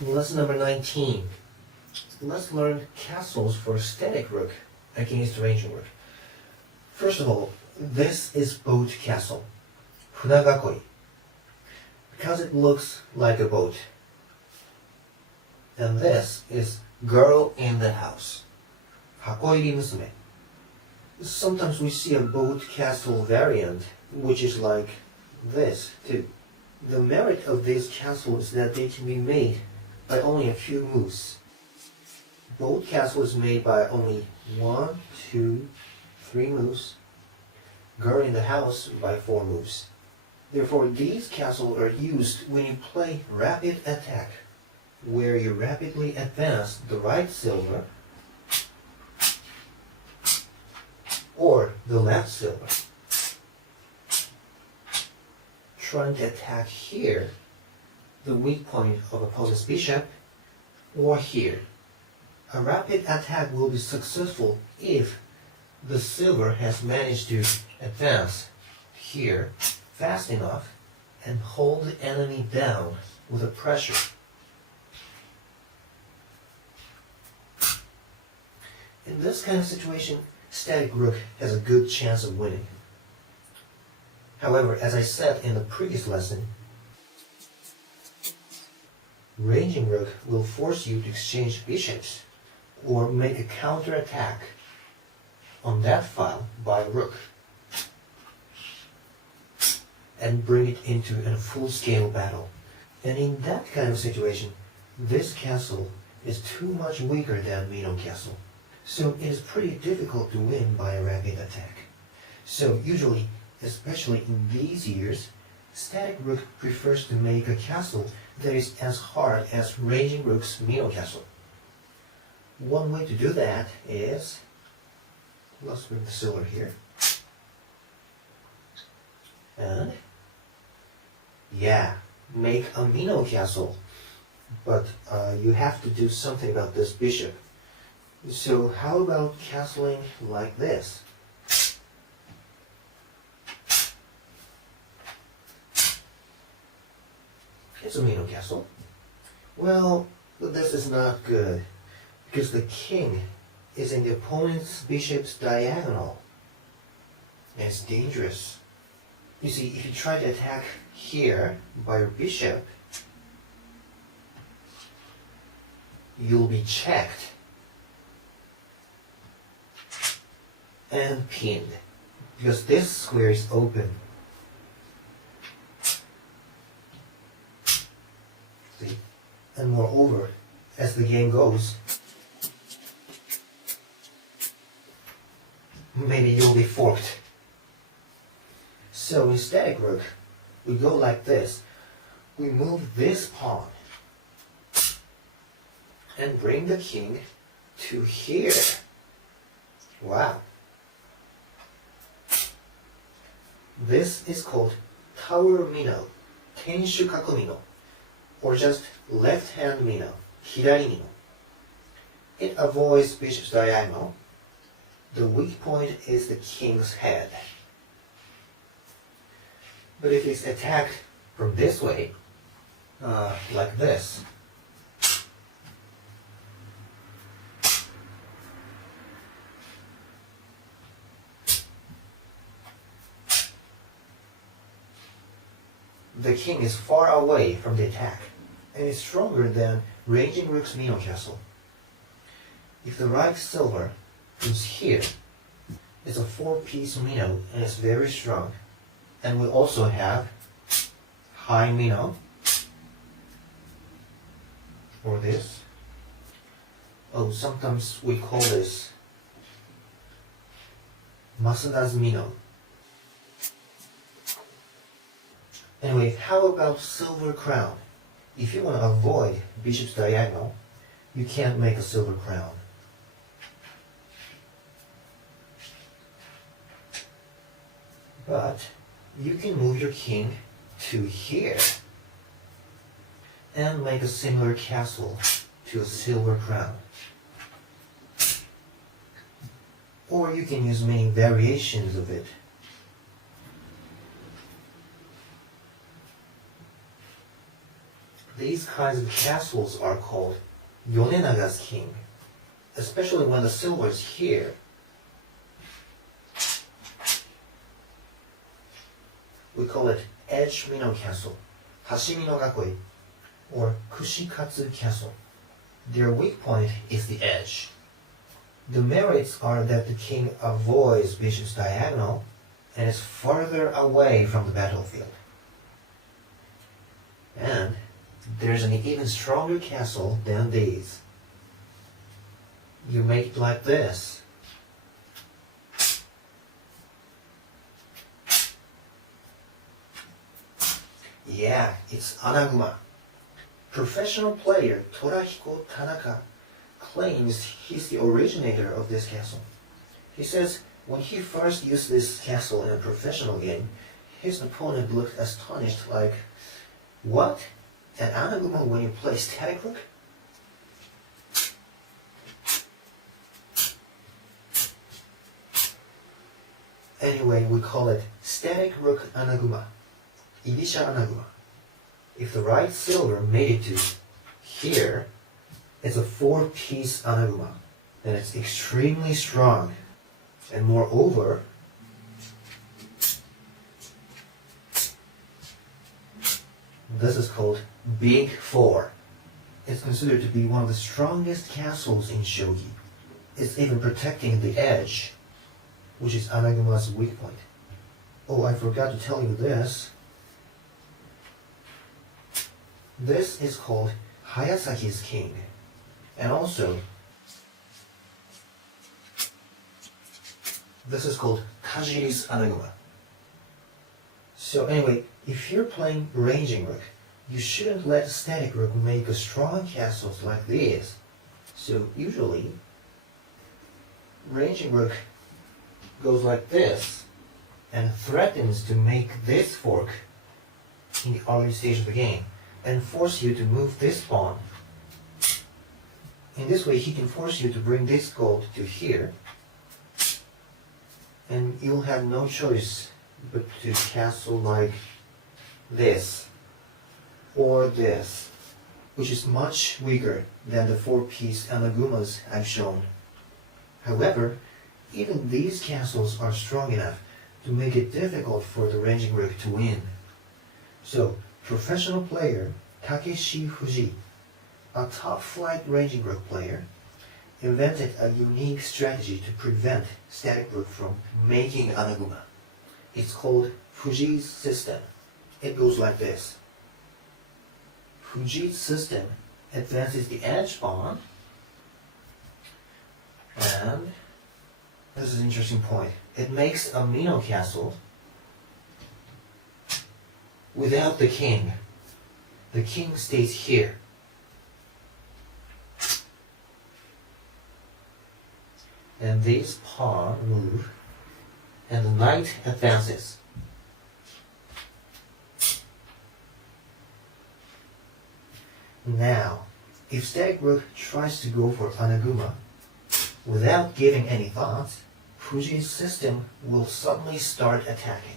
Lesson number 19. Let's learn castles for Static Rook against Ranging Rook. First of all, this is boat castle, funagakoi, because it looks like a boat. And this is girl in the house, hakoiri musume. Sometimes we see a boat castle variant, which is like this too. The merit of these castles is that they can be made by only a few moves. Boat castle is made by only 1, 2, 3 moves. Girl in the house by 4 moves. Therefore, these castles are used when you play rapid attack, where you rapidly advance the right silver or the left silver. Trying to attack here, the weak point of opponent's bishop, or here. A rapid attack will be successful if the silver has managed to advance here fast enough and hold the enemy down with a pressure. In this kind of situation, Static Rook has a good chance of winning. However, as I said in the previous lesson, Ranging Rook will force you to exchange bishops or make a counterattack on that file by Rook and bring it into a full-scale battle. And in that kind of situation, this castle is too much weaker than Mino castle. So it is pretty difficult to win by a rapid attack. So usually, especially in these years, Static Rook prefers to make a castle that is as hard as Ranging Rook's Mino castle. One way to do that is, let's bring the silver here, and make a Mino castle, but you have to do something about this bishop. So how about castling like this? It's a Mino castle. Well, but this is not good, because the king is in the opponent's bishop's diagonal. And it's dangerous. You see, if you try to attack here by your bishop, you'll be checked and pinned, because this square is open. See? And moreover, as the game goes, maybe you'll be forked. So in Static Rook, we go like this. We move this pawn and bring the king to here. Wow. This is called Tower Mino, Tenshukaku Mino, or just left hand Mino, Hirari Mino. It avoids bishop's diagonal. The weak point is the king's head. But if it's attacked from this way, like this, the king is far away from the attack and is stronger than Ranging Rook's Mino castle. If the right silver is here, it's a 4-piece Mino and it's very strong. And we also have high Mino, or this. Oh, sometimes we call this Masuda's Mino. Anyway, how about silver crown? If you want to avoid bishop's diagonal, you can't make a silver crown. But you can move your king to here and make a similar castle to a silver crown. Or you can use many variations of it. These kinds of castles are called Yonenaga's king, especially when the silver is here. We call it edge mino castle, hashimino gakoi, or kushikatsu castle. Their weak point is the edge. The merits are that the king avoids bishop's diagonal and is farther away from the battlefield. And there's an even stronger castle than these. You make it like this. Yeah, it's anaguma. Professional player Torahiko Tanaka claims he's the originator of this castle. He says when he first used this castle in a professional game, his opponent looked astonished like, "What? An anaguma when you play Static Rook?" Anyway, we call it Static Rook anaguma, Ibisha anaguma. If the right silver made it to here, it's a 4-piece anaguma, and it's extremely strong. And moreover, this is called Big 4. It's considered to be one of the strongest castles in Shogi. It's even protecting the edge, which is anaguma's weak point. Oh, I forgot to tell you this. This is called Hayasaki's king. And also, this is called Kajiri's anaguma. So anyway, if you're playing Ranging Rook, you shouldn't let Static Rook make a strong castles like these. So usually, Ranging Rook goes like this and threatens to make this fork in the early stage of the game and force you to move this pawn. In this way, he can force you to bring this gold to here, and you'll have no choice but to castle like this or this, which is much weaker than the 4-piece anagumas I've shown. However, even these castles are strong enough to make it difficult for the Ranging Rook to win. So, professional player Takeshi Fuji, a top-flight Ranging Rook player, invented a unique strategy to prevent Static Rook from making anaguma. It's called Fuji's system. It goes like this. Fuji's system advances the edge pawn, and this is an interesting point. It makes a mino castle without the king. The king stays here. And these pawn move, and the knight advances. Now, if Static Rook tries to go for anaguma without giving any thoughts, Fuji's system will suddenly start attacking.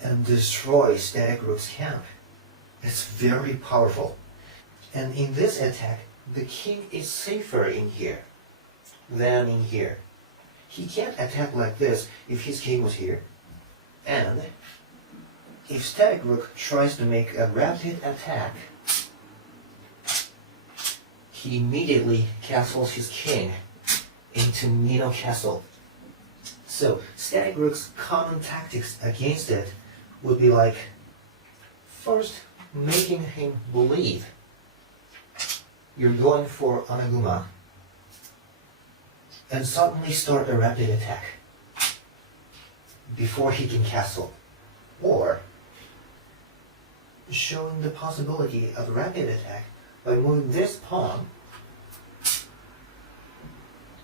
And destroy Static Rook's camp. It's very powerful. And in this attack, the king is safer in here than in here. He can't attack like this if his king was here. And if Static Rook tries to make a rapid attack, he immediately castles his king into Mino Castle. So Static Rook's common tactics against it would be like, first, making him believe you're going for anaguma, and suddenly start a rapid attack before he can castle. Or showing the possibility of a rapid attack by moving this pawn,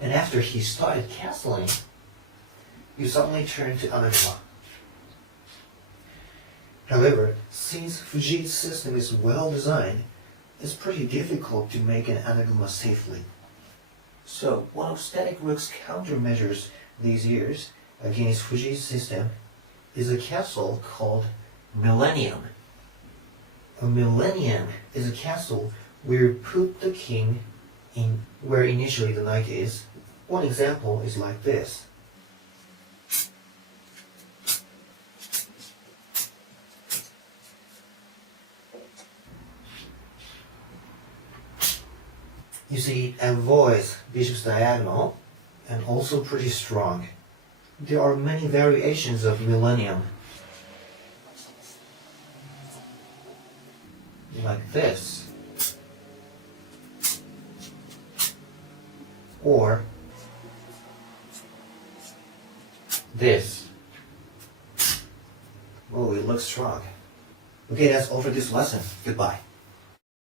and after he started castling, you suddenly turn to anaguma. However, since Fuji's system is well designed, it's pretty difficult to make an anaguma safely. So, one of Static Rook's countermeasures these years against Fuji's system is a castle called Millennium. A Millennium is a castle where you put the king in where initially the knight is. One example is like this. You see, it avoids bishop's diagonal and also pretty strong. There are many variations of Millennium. Like this. Or this. Oh, it looks strong. Okay, that's all for this lesson. Goodbye.